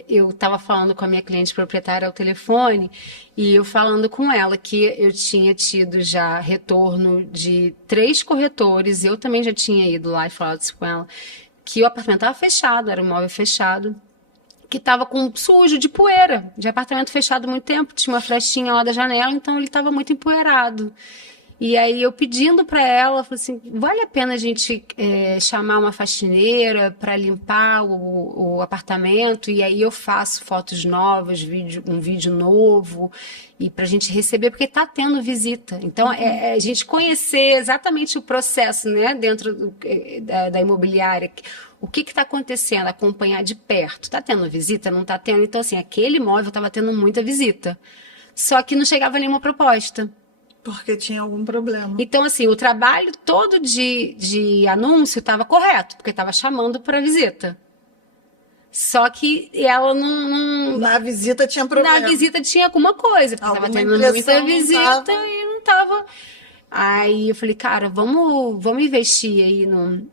Eu estava falando com a minha cliente proprietária ao telefone e eu falando com ela que eu tinha tido já retorno de 3 corretores, eu também já tinha ido lá e falado isso com ela, que o apartamento estava fechado, era um imóvel fechado, que estava com sujo de poeira, de apartamento fechado há muito tempo, tinha uma frestinha lá da janela, então ele estava muito empoeirado. E aí eu pedindo para ela, falei assim, vale a pena a gente chamar uma faxineira para limpar o apartamento, e aí eu faço fotos novas, um vídeo novo, e para a gente receber, porque está tendo visita. Então, a gente conhecer exatamente o processo, né, dentro da imobiliária, o que está acontecendo, acompanhar de perto. Está tendo visita? Não está tendo? Então, assim, aquele imóvel estava tendo muita visita. Só que não chegava nenhuma proposta. Porque tinha algum problema. Então, assim, o trabalho todo de anúncio estava correto, porque estava chamando para visita. Só que ela não... Na visita tinha problema. Na visita tinha alguma coisa, porque estava tendo muita visita e não estava... Aí eu falei, cara, vamos investir aí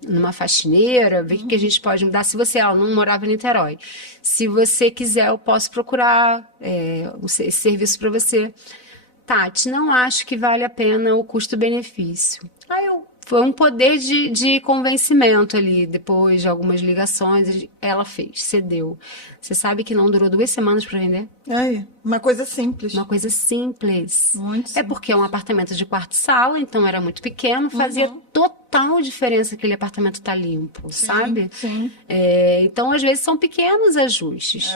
numa faxineira, ver o que a gente pode mudar. Se você não morava em Niterói, se você quiser, eu posso procurar esse serviço para você. Tati, não acho que vale a pena o custo-benefício. Foi um poder de convencimento ali, depois de algumas ligações, ela fez, cedeu. Você sabe que não durou 2 semanas para vender? Uma coisa simples. Uma coisa simples. Muito simples. Porque é um apartamento de quarto-sala, então era muito pequeno, fazia total diferença aquele apartamento estar limpo, sabe? Sim. Então, às vezes, são pequenos ajustes.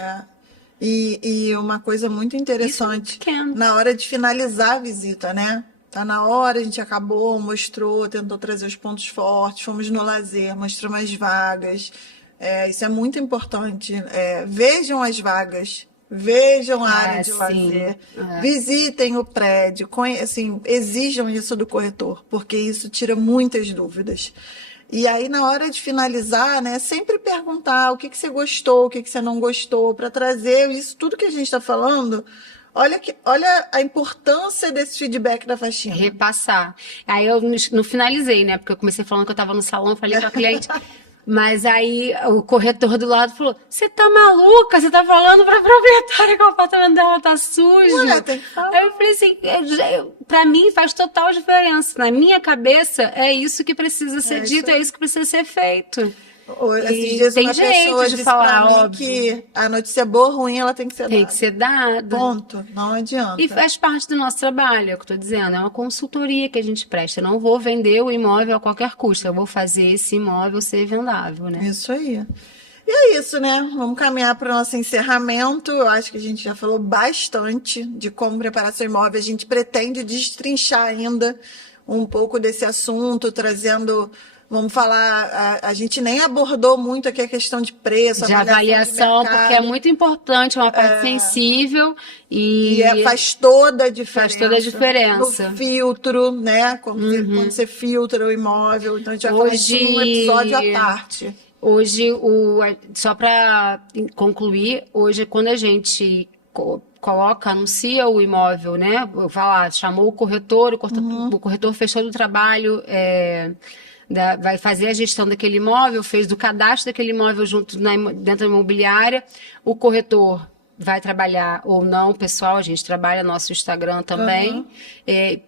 E uma coisa muito interessante, na hora de finalizar a visita, né? Tá na hora, a gente acabou, mostrou, tentou trazer os pontos fortes, fomos no lazer, mostramos as vagas. Isso é muito importante. Vejam as vagas, vejam a área de lazer, visitem o prédio, assim, exijam isso do corretor, porque isso tira muitas dúvidas. E aí, na hora de finalizar, né, sempre perguntar o que você gostou, o que você não gostou, para trazer isso, tudo que a gente está falando. Olha a importância desse feedback da faxina. Repassar. Aí eu não finalizei, né? Porque eu comecei falando que eu estava no salão, falei com a cliente. Mas aí o corretor do lado falou, você tá maluca? Você tá falando pra proprietária que o apartamento dela tá sujo? Tem que falar. Aí eu falei assim, pra mim faz total diferença. Na minha cabeça é isso que precisa ser dito, é isso que precisa ser feito. Esses dias uma pessoa disse pra mim que a notícia boa ou ruim, ela tem que ser dada. Tem que ser dada. Ponto. Não adianta. E faz parte do nosso trabalho, é o que eu tô dizendo. É uma consultoria que a gente presta. Eu não vou vender o imóvel a qualquer custo. Eu vou fazer esse imóvel ser vendável, né? Isso aí. E é isso, né? Vamos caminhar para o nosso encerramento. Eu acho que a gente já falou bastante de como preparar seu imóvel. A gente pretende destrinchar ainda um pouco desse assunto, trazendo... Vamos falar, a gente nem abordou muito aqui a questão de preço, de avaliação, porque é muito importante, é uma parte sensível e faz toda a diferença. Faz toda a diferença. No filtro, né? Quando você filtra o imóvel. Então a gente vai falar isso num episódio à parte. Hoje, só para concluir, hoje quando a gente anuncia o imóvel, né? Chamou o corretor fechou do trabalho, vai fazer a gestão daquele imóvel, fez do cadastro daquele imóvel dentro da imobiliária, o corretor vai trabalhar ou não, pessoal, a gente trabalha nosso Instagram também,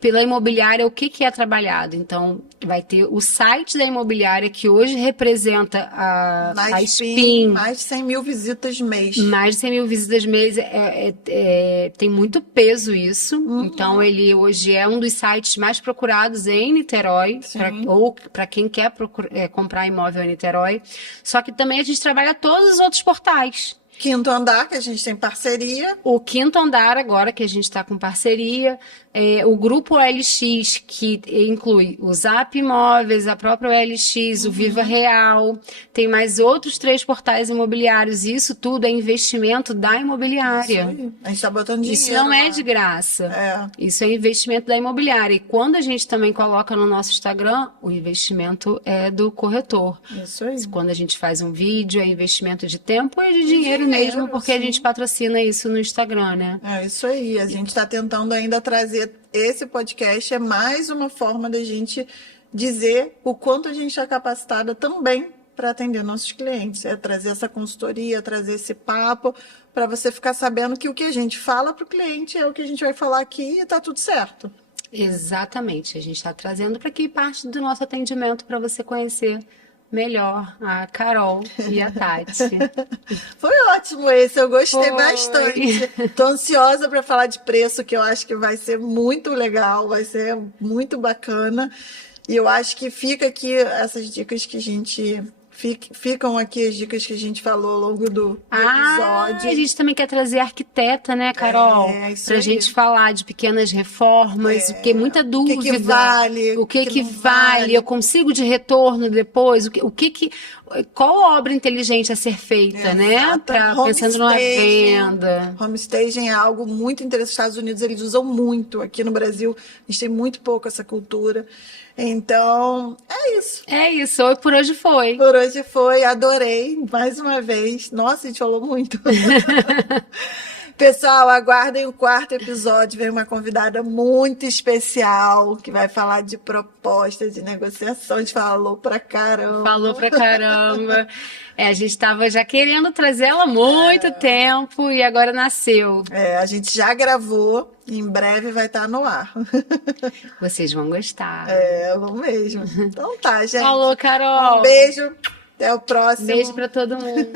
pela imobiliária, o que é trabalhado? Então, vai ter o site da imobiliária, que hoje representa a SPIN. Mais de 100 mil visitas mês. Mais de 100 mil visitas mês, tem muito peso isso, então ele hoje é um dos sites mais procurados em Niterói, ou para quem quer comprar imóvel em Niterói, só que também a gente trabalha todos os outros portais. Quinto Andar, que a gente tem parceria. O Quinto Andar agora, que a gente está com parceria. o grupo OLX, que inclui o Zap Imóveis, a própria OLX, o Viva Real, tem mais outros 3 portais imobiliários. Isso tudo é investimento da imobiliária. Isso aí. A gente está botando dinheiro. Isso não é lá. de graça. É. Isso é investimento da imobiliária. E quando a gente também coloca no nosso Instagram, o investimento é do corretor. Isso aí. Quando a gente faz um vídeo, é investimento de tempo e de dinheiro mesmo, porque a gente patrocina isso no Instagram, né? É isso aí. A gente está tentando ainda trazer esse podcast, é mais uma forma da gente dizer o quanto a gente está capacitada também para atender nossos clientes. É trazer essa consultoria, trazer esse papo, para você ficar sabendo que o que a gente fala para o cliente é o que a gente vai falar aqui e está tudo certo. Exatamente. A gente está trazendo para aqui parte do nosso atendimento para você conhecer melhor a Carol e a Tati. Foi ótimo esse, eu gostei bastante. Tô ansiosa para falar de preço, que eu acho que vai ser muito legal, vai ser muito bacana. E eu acho que fica aqui essas dicas que a gente... Ficam aqui as dicas que a gente falou ao longo do episódio. A gente também quer trazer arquiteta, né, Carol? Pra gente falar de pequenas reformas, porque muita dúvida. O que vale? O que vale? Eu consigo de retorno depois? Qual obra inteligente a ser feita, né? Pensando numa venda. Homestaging é algo muito interessante. Nos Estados Unidos eles usam muito. Aqui no Brasil a gente tem muito pouco essa cultura. Então, é isso. É isso. Por hoje foi. Por hoje foi. Adorei. Mais uma vez. Nossa, a gente falou muito. Pessoal, aguardem o 4º episódio. Vem uma convidada muito especial que vai falar de proposta de negociação. A gente falou pra caramba. Falou pra caramba. A gente estava já querendo trazer ela há muito tempo e agora nasceu. A gente já gravou. Em breve vai estar no ar. Vocês vão gostar. Vou mesmo. Então tá, gente. Falou, Carol. Um beijo. Até o próximo. Beijo pra todo mundo.